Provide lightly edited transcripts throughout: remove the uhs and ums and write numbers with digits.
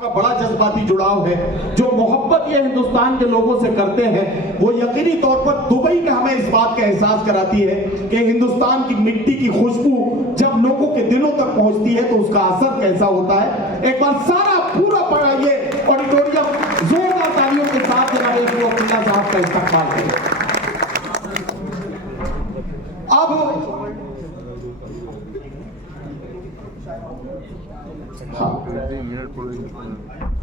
का बड़ा जज्बाती जुड़ाव है। जो मोहब्बत ये हिंदुस्तान के लोगों से करते हैं वो यकीनी तौर पर दुबई का हमें इस बात का एहसास कराती है कि हिंदुस्तान की मिट्टी की खुशबू जब लोगों के दिलों तक पहुंचती है तो उसका असर कैसा होता है। एक बार सारा पूरा पड़ा ये ऑडिटोरियम जोरदार तालियों के साथ जनाब अब्दुल्ला साहब का इस्तकबाल करें। अब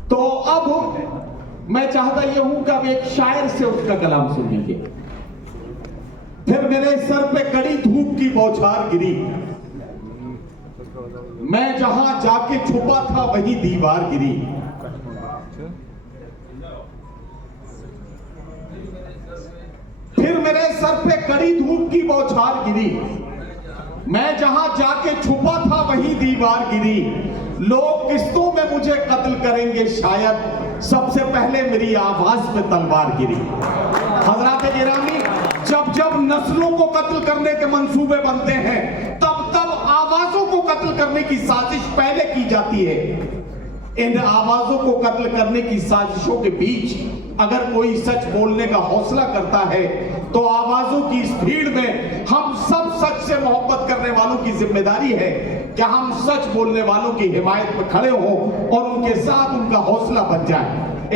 तो अब मैं चाहता यह हूं कि अब एक शायर से उसका कलाम सुनेंगे। फिर मेरे सर पे कड़ी धूप की बौछार गिरी, मैं जहां जाके छुपा था वही दीवार गिरी। फिर मेरे सर पे कड़ी धूप की बौछार गिरी, मैं जहां जाके छुपा था वही दीवार गिरी। लोग किस्तों में मुझे कत्ल करेंगे शायद, सबसे पहले मेरी आवाज पे तलवार गिरी। हजरात गिरामी, जब जब नस्लों को कत्ल करने के मंसूबे बनते हैं तब तब आवाजों को कत्ल करने की साजिश पहले की जाती है। इन आवाजों को कत्ल करने की साजिशों के बीच अगर कोई सच बोलने का हौसला करता है तो आवाजों की इस भीड़ में हम सब सच से मोहब्बत करने वालों की जिम्मेदारी है कि हम सच बोलने वालों की हिमायत में खड़े हों और उनके साथ उनका हौसला बन जाए।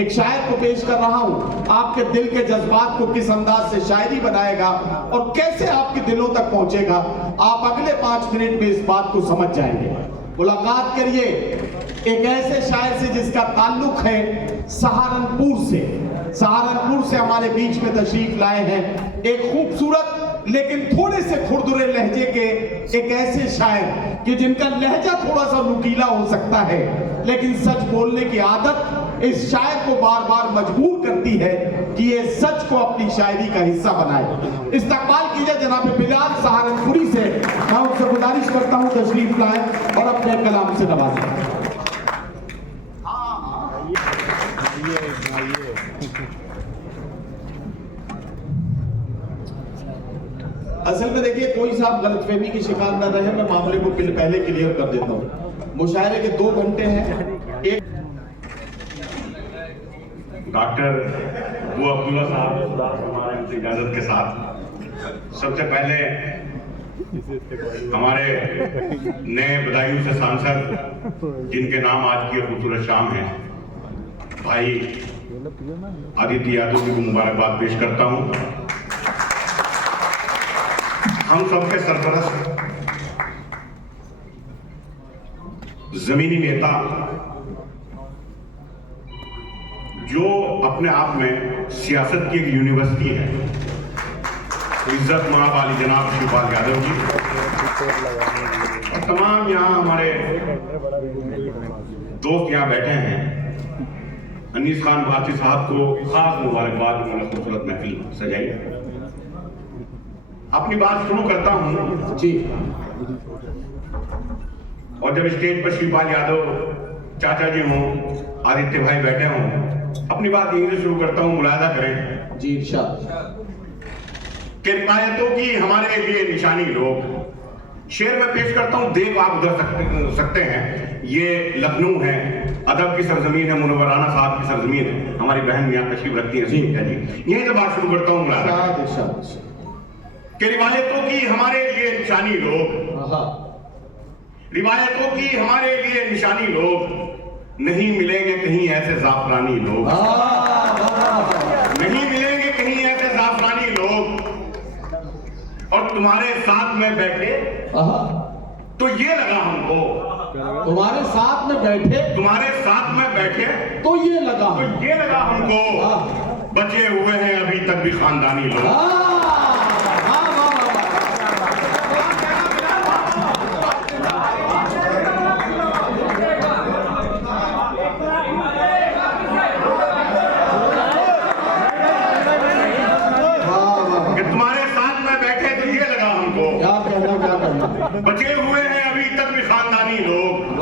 एक शायर को पेश कर रहा हूं, आपके दिल के जज्बात को किस अंदाज से शायरी बनाएगा और कैसे आपके दिलों तक पहुंचेगा, आप अगले 5 मिनट में इस बात को समझ जाएंगे। मुलाकात करिए एक ऐसे शायर से जिसका ताल्लुक है सहारनपुर से। सहारनपुर से हमारे बीच में तशरीफ लाए हैं एक खूबसूरत लेकिन थोड़े से खुरदुरे लहजे के एक ऐसे शायर कि जिनका लहजा थोड़ा सा नुकीला हो सकता है लेकिन सच बोलने की आदत इस शायर को बार बार मजबूर करती है कि ये सच को अपनी शायरी का हिस्सा बनाए। इस्तकबाल कीजिए जनाब बिलाल सहारनपुरी से। मैं उनसे गुजारिश करता हूं तशरीफ लाए और अपने कलाम से नवाजें। असल में देखिए कोई साहब गलतफहमी की शिकार न रहे, मैं मामले को पहले क्लियर कर देता हूँ। मुशायरे के 2 घंटे हैं। एक डॉक्टर वो अब्दुल्ला साहब हमारे इजाजत के साथ सबसे पहले हमारे नए बदायूं से सांसद जिनके नाम आज की खूबसूरत शाम है भाई आदित्य यादव जी को मुबारकबाद पेश करता हूं। हम सबके सरपरस्त जमीनी नेता जो अपने आप में सियासत की एक यूनिवर्सिटी है, इज्जत माब वाली जनाब शिवपाल यादव जी और तमाम यहाँ हमारे दोस्त यहाँ बैठे हैं। अनीस खान बाची साहब को खास मुबारकबाद, उन्होंने खूबसूरत महफिल सजाई। अपनी बात शुरू करता हूं जी। और जब स्टेज पर शिवपाल यादव चाचा जी हों, आदित्य भाई बैठे हों, अपनी बात यहीं से शुरू करता हूं। मुलाहिजा करें जी इरशाद कि रिवायतों की हमारे लिए निशानी लोग। शेर में पेश करता हूं, देख आप उधर सकते हैं, ये लखनऊ है, अदब की सरजमीन है, मुनव्वराना साहब की सरजमीन है। हमारी बहन यहाँ तशरीफ रखती है जी। यहीं से बात शुरू करता हूँ। मुलाहिजा कि रिवायतों की हमारे लिए निशानी लोग, रिवायतों की हमारे लिए निशानी लोग, नहीं मिलेंगे कहीं ऐसे जाफरानी लोग, नहीं मिलेंगे कहीं ऐसे जाफरानी लोग। और तुम्हारे साथ में बैठे तो ये लगा हमको, तुम्हारे साथ में बैठे, तुम्हारे साथ में बैठे तो ये लगा, तो ये लगा हमको, बचे हुए हैं अभी तक भी खानदानी लोग। बचे हुए हैं अभी तक भी खानदानी लोग।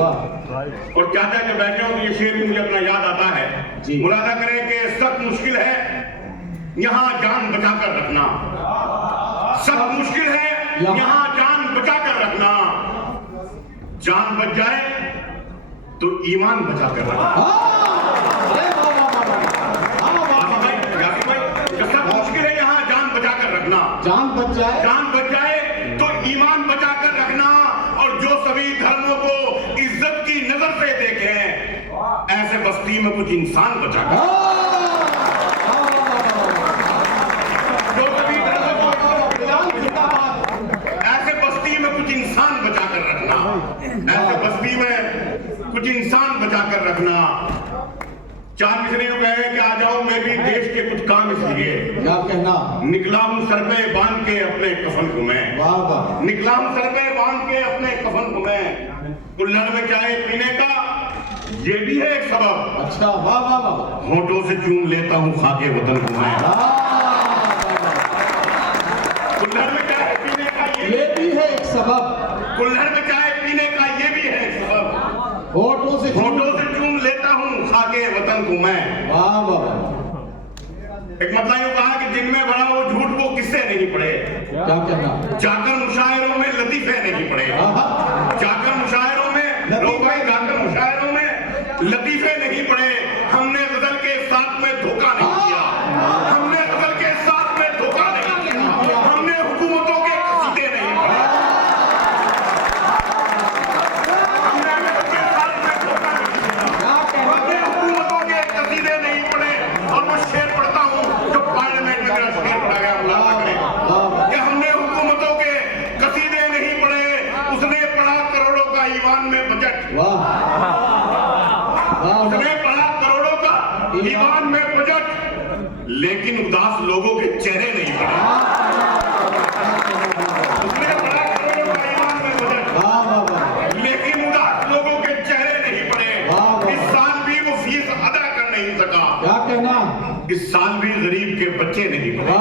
और चाचा जब बैठे हो तो ये शेर भी मुझे अपना याद आता है। मुलाजा करें कि सख्त मुश्किल है यहाँ जान बचाकर रखना, सख्त मुश्किल है यहाँ जान बचाकर रखना। जान बच जाए तो ईमान बचाकर रखना। बच जाए, जान बच जाए तो ईमान बचा कर रखना, और जो सभी धर्मों को इज्जत की नजर से देखें, ऐसे बस्ती में कुछ इंसान बचा कर, जो सभी धर्मों को, ऐसे बस्ती में कुछ इंसान बचा कर रखना, ऐसे बस्ती में कुछ इंसान बचा कर रखना। चार मिसरियों कहे कि आ जाओ मैं भी देश के कुछ काम इसलिए, क्या कहना, निकला हूं सर पे बांध के अपने कफन को मैं, वाह वाह, निकला हूं सर पे बांध के अपने कफन को मैं, कुल्हड़ में चाय पीने का ये भी है एक सबब। अच्छा, वाह वाह वाह, होठों से चूम लेता हूं खाके वतन को मैं, कुल्हड़ में चाय पीने का ये भी है एक सबब, कुल्हड़ में चाय पीने का ये भी है एक सबब, होठों से चूम लेता हूं खाके वतन को मैं। वाह वाह, एक मतलब यूं कहा कि जिनमें बड़ा वो झूठ वो किससे नहीं पड़े, क्या कहना, जाकर मुशायरों में लतीफे नहीं पड़े, जाकर मुशायरों में लोग भाई जाकर मुशायरों में लतीफे नहीं पड़े। हमने गजल के साथ में धोखा नहीं किया, हमने गजल के साथ में धोखा नहीं किया, हमने हुकूमतों के कसीदे नहीं पढ़े, हमने गजल के साथ में धोखा नहीं किया, हमने हुकूमतों के कसीदे नहीं पढ़े। और वो शेर पढ़ता हूँ जो पार्लियामेंट में मेरा शेर पढ़ा गया मुलाजा करें कि हमने हुकूमतों के कसीदे नहीं पढ़े, उसने पढ़ा करोड़ों का ईमान में बजट, उसने पढ़ा करोड़ों का ईमान में बजट, लेकिन उदास लोगों के चेहरे नहीं पढ़े, उसने पढ़ा करोड़ों का ईमान में बजट, लेकिन उदास लोगों के चेहरे नहीं पढ़े। इस साल भी वो फीस अदा कर नहीं सका, क्या कहना, इस साल भी गरीब के बच्चे नहीं पढ़े।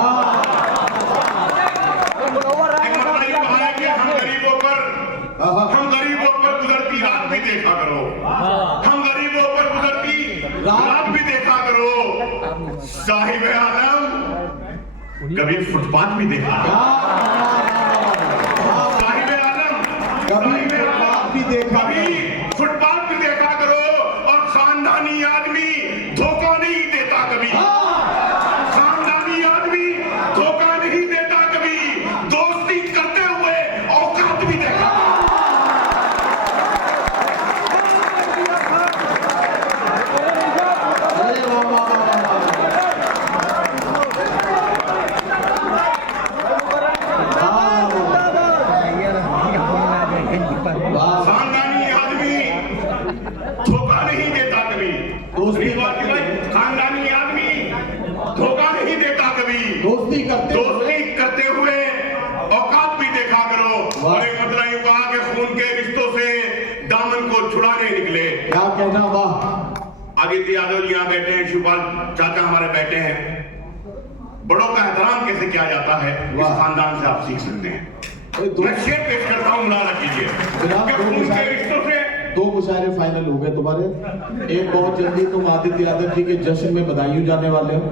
एक मतलब ये कहा है कि हम गरीबों पर गुजरती रात भी देखा करो, हम गरीबों पर गुजरती रात भी देखा करो। साहिब आलम कभी फुटपाथ भी देखा करो, साहिब आलम भी देखा, कभी फुटपाथ भी देखा करो। और खानदानी आदमी धोखा नहीं देता कभी, खानदानी आदमी धोखा नहीं देता कभी, दोस्ती करते हुए औकात भी देखा। अरे वाह वाह वाह, खानदानी आदमी धोखा नहीं देता कभी, दोस्ती खानदानी आदमी धोखा नहीं देता कभी, दोस्ती करते हुए औकात भी देखा करो। और एक मतलब यूं कहा कि खून के रिश्तों से दामन को छुड़ाने निकले। क्या कहना, वाह, आदित्य यादव जी यहाँ बैठे हैं, शिवपाल चाचा हमारे बैठे हैं। बड़ों का एहतराम कैसे किया जाता है इस खानदान से आप सीख सकते हैं। मैं शेर पेश करता हूँ, मुलाजा कीजिए। खून के रिश्तों से दो मुशायरे फाइनल हो गए तुम्हारे। एक बहुत जल्दी तुम आदित्य यादव जी के जश्न में बधाई जाने वाले हो,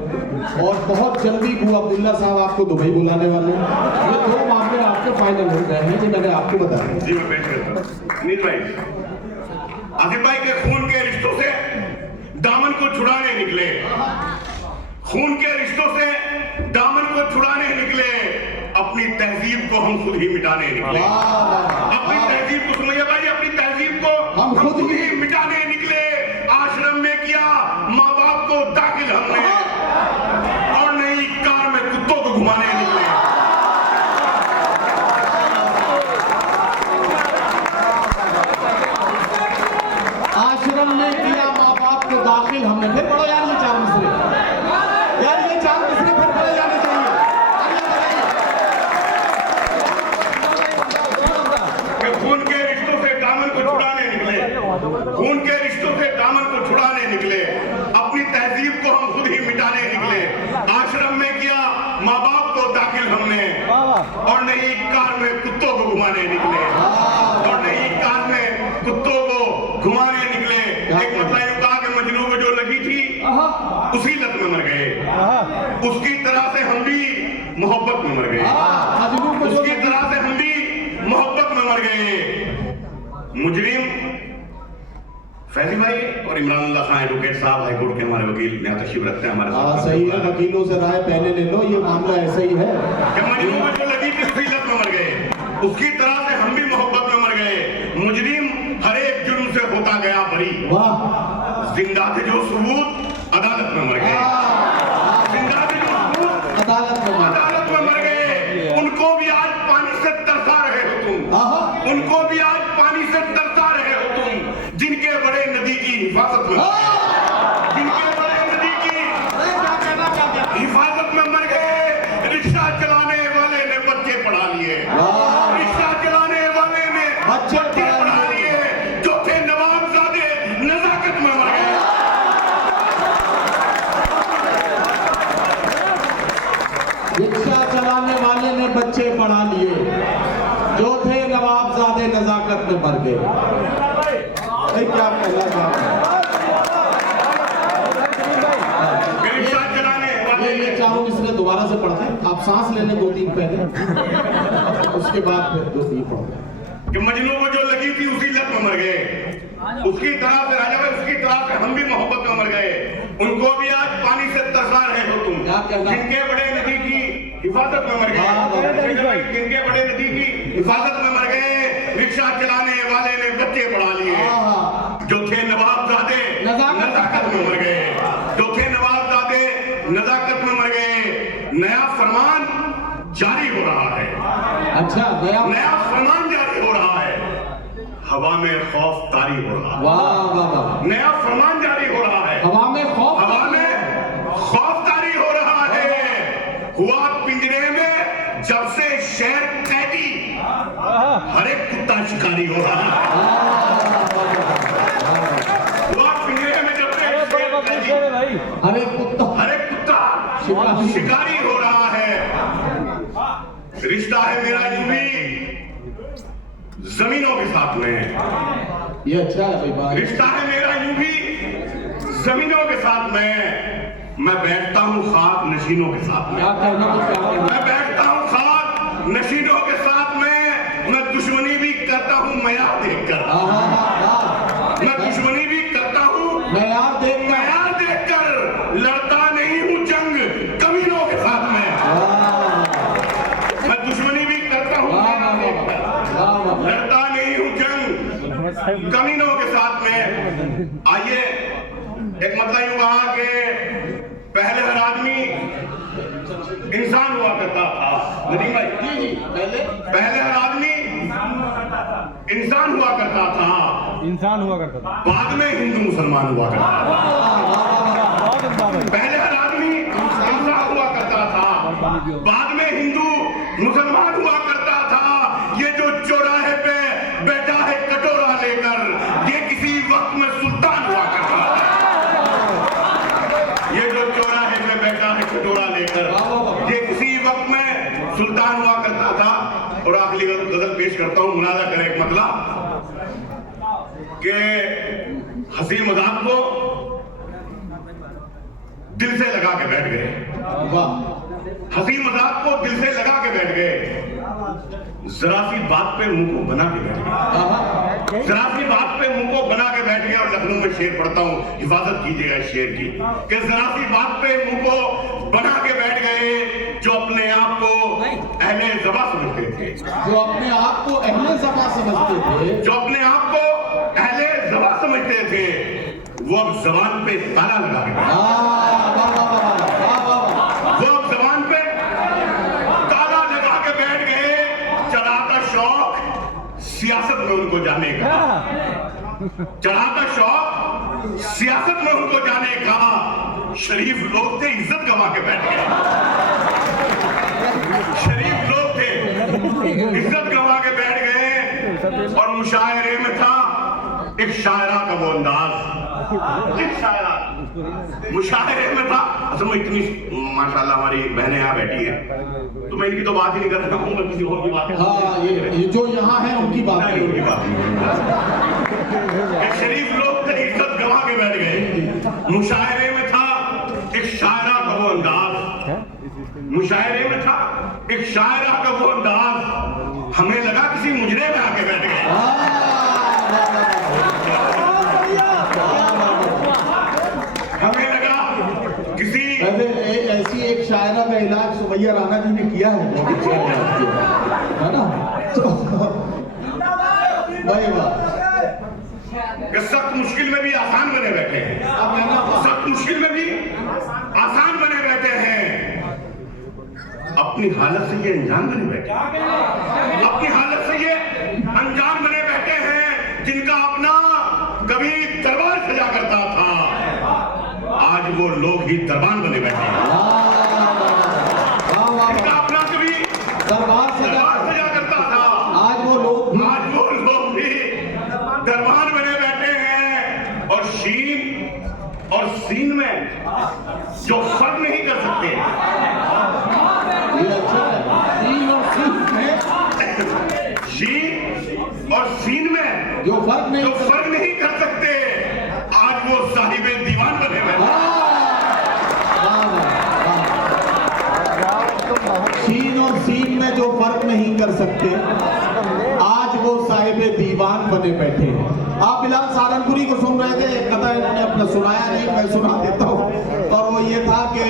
और बहुत जल्दी बू अब्दुल्ला साहब आपको दुबई बुलाने वाले हैं। ये दो मामले आपके फाइनल हो गए हैं, जो मैंने आपको बताया। जी मैं पेश करता हूँ। नील भाई, आदित्य भाई के खून के रिश्तों से दामन को छुड़ाने निकले, खून के रिश्तों से दामन को छुड़ाने निकले, अपनी तहजीब को हम खुद ही मिटाने निकले। अपनी तहजीब को सुनिए भाई, अपनी तहजीब को हम खुद ही मिटाने निकले। आश्रम में किया माँ बाप को दाखिल हमने, और नई कार में कुत्तों को घुमाने निकले। आश्रम में किया माँ बाप को दाखिल हमने। फिर पढ़ो यार ये चार मिसरे, यार ये चार मिसरे फिर पढ़े जाने चाहिए। खून के रिश्तों से दामन को छुड़ाने निकले, खून के रिश्तों से दामन को छुड़ाने निकले, अपनी तहजीब को हम खुद ही मिटाने निकले। आश्रम में किया माँ बाप को दाखिल हमने, और नई कार में कुत्तों को घुमाने निकले, और नई कार में कुत्तों को घुमाने निकले। एक मतलब यूं कहा कि मजनू को जो लगी थी उसी लत में मर गए, उसकी तरह से हम भी मोहब्बत में मर गए, उसकी तरह से हम भी मोहब्बत में मर गए। मुजरिम फैजी भाई और इमरान खान एडवोकेट साहब हाईकोर्ट के हमारे वकील यहाँ तशरीफ रखते हैं हमारे साथ। सही है, वकीलों से राय पहले ले लो, ये मामला ऐसा ही है। कि मजनू को जो लगी थी उसी लत में मर गए, उसकी तरह से हम भी मोहब्बत में मर गए। मुजरिम हर एक जुर्म से होता गया बरी, वाह, जिंदा थे जो सबूत अदालत में मर गए, जिंदा थे जो सबूत अदालत में मर गए। उनको भी आज पानी से तरसा रहे हो तुम, आहा, उनको भी आज पानी से तरसा रहे हो तुम, जिनके बड़े नदी की हिफाजत में, जिनके बड़े नदी की हिफाजत में मर गए। रिक्शा चलाने वाले ने बच्चे पढ़ा लिए, रिक्शा चलाने वाले ने बच्चे पढ़ा लिए, जो थे नवाबजादे नजाकत में मर गए। रिक्शा चलाने वाले ने बच्चे पढ़ा लिए, जो थे नवाबजादे नजाकत में मर गए। क्या कहना चाहते रिक्शा चलाने वाले ये चारों मिसरे दोबारा से पढ़ते हैं, आप सांस ले लें 2-3 पहले, उसके बाद फिर 2-3 पढ़ते। कि मजनू को जो लगी थी उसी लत में मर गए, उसकी तरह से राजा भाई, उसकी तरह से हम भी मोहब्बत में मर गए। उनको भी आज पानी से तरसा रहे हो तुम, क्या कहना? जिनके बड़े नदी की हिफाजत में मर गए, जिनके बड़े नदी की हिफाजत में मर गए। रिक्शा चलाने वाले ने बच्चे पढ़ा लिए, जो थे नवाबजादे नजाकत में मर गए, जो थे नवाबजादे नजाकत में मर गए। नया फरमान जारी हो रहा है, अच्छा, नया फरमान जारी हो रहा है, हवा में खौफ तारी हो रहा है। वाह वाह वाह, नया फरमान जारी हो रहा है, हवा में खौफ, हवा में खौफ तारी हो रहा है। हुआ पिंजरे में जब से शेर कैदी, हर एक कुत्ता शिकारी हो रहा है। हुआ पिंजरे में जब से शेर कैदी, हर एक कुत्ता शिकारी हो रहा है। रिश्ता है मेरा यूं भी जमीनों के साथ में, ये अच्छा है भाई बात। रिश्ता है मेरा यूं भी जमीनों के साथ में। मैं बैठता हूं खाक नशीनों के साथ में, क्या करना तो क्या करना। मैं बैठता हूं खाक नशीनों के साथ में। मैं दुश्मनी भी करता हूं मयार देखकर, मैं दुश्मनी भी करता हूं मयार देखकर। लड़ता नहीं हूं जंग कमीनों के साथ में, मैं दुश्मनी भी करता हूं मयार देखकर। लड़ता नहीं हूं जंग कमीनों के साथ में। आइए, एक मतलब यूं कहा कि पहले हर आदमी इंसान हुआ करता था। नदीम भाई, जी, पहले हर आदमी इंसान हुआ करता था, बाद में हिंदू मुसलमान हुआ करता था। पहले हर आदमी इंसान हुआ करता था, बाद में हिंदू मुसलमान हुआ करता था। ये जो चौराहे पे बैठा है कटोरा लेकर, ये किसी वक्त में सुल्तान हुआ करता था। ये जो चौराहे पे बैठा है कटोरा लेकर, ये किसी वक्त में सुल्तान हुआ करता था। और आखिरी गजल पेश करता हूं, मुनाजा करें एक मतलब कि हंसी मजाक को दिल से लगा के बैठ गए, हंसी मजाक को दिल से लगा के बैठ गए। जरा सी बात पे मुंह को बना के बैठ गए, जरा सी बात पे मुंह को बना के बैठ गए। और लखनऊ में शेर पढ़ता हूं, हिफाजत कीजिएगा इस शेर की, कि जरा सी बात पे मुंह को बना के बैठ गए, जो अपने आप को अहले ज़बा समझते थे, जो अपने आप को अहले ज़बा समझते थे, जो अपने आप को अहले ज़बा समझते थे, वो अब जबान पे ताला लगा के बैठे। वो अब जबान पे ताला लगा के बैठ गए। चढ़ा का शौक सियासत में उनको जाने का, चढ़ा का शौक सियासत में उनको जाने का। शरीफ लोग थे, इज्जत गवा के बैठ गए। शरीफ लोग थे, इज्जत गवा के बैठ गए। और मुशायरे में था एक शायरा का वो अंदाज, एक शायरा मुशायरे में था। असल में इतनी माशाल्लाह हमारी बहनें यहाँ बैठी हैं, तो मैं इनकी तो बात ही नहीं कर रहा हूँ, मैं किसी और की बात ये जो यहाँ है उनकी बात नहीं, उनकी बात नहीं। शरीफ लोग थे, इज्जत गवा के बैठ गए। मुशायरे में था एक शायरा का वो अंदाज, मुशायरे में था एक शायरा का वो अंदाज। हमें लगा किसी मुजरे में आके बैठ गए। शायरा का इलाज सुमैया राणा जी ने किया है, बहुत अच्छा इलाज किया है ना। तो वही बात, कि सख्त मुश्किल में भी आसान बने बैठे हैं, अब है ना, सख्त मुश्किल में भी आसान बने बैठे हैं, अपनी हालत से ये अनजान बने बैठे हैं, अपनी हालत से ये अनजान बने बैठे हैं। जिनका अपना कभी दरबार सजा करता था, आज वो लोग ही दरबार बने बैठे हैं। जिनका अपना कभी दरबार सजा करता था, आज वो लोग भी दरबार बने बैठे हैं। और शीन और सीन में जो फर्क नहीं कर सकते, ये अच्छा है, सीन और सीन में, शीन और सीन में जो फर्क नहीं कर सकते, आज वो साहिबे दीवान बने बैठे हैं। सीन और सीन में जो फर्क नहीं कर सकते, आज वो साहिबे दीवान बने बैठे हैं। आप बिलाल सहारनपुरी को सुन रहे थे, एक कथा इन्होंने अपना सुनाया नहीं, मैं सुना देता हूँ। और वो ये था कि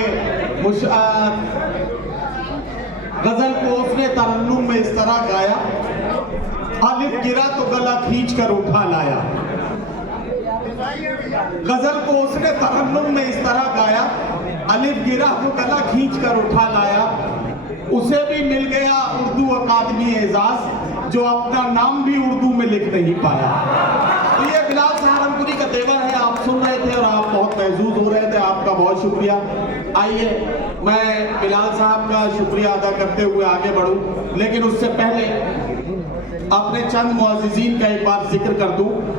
गजल को उसने तरन्नुम में इस तरह गाया, अलिफ गिरा तो गला खींच कर उठा लाया। गजल को उसने तरन्नुम में इस तरह गाया, अलिफ गिरा तो गला खींच कर उठा लाया। उसे भी मिल गया उर्दू अकादमी एजाज, जो अपना नाम भी उर्दू में लिख नहीं पाया। तो ये बिलाल सहारनपुरी का तेवर है, आप सुन रहे थे और आप बहुत महसूस हो रहे थे, आपका बहुत शुक्रिया। आइए मैं बिलाल साहब का शुक्रिया अदा करते हुए आगे बढ़ूं, लेकिन उससे पहले अपने चंद मुअज़्ज़िज़ीन का एक बार जिक्र कर दूं।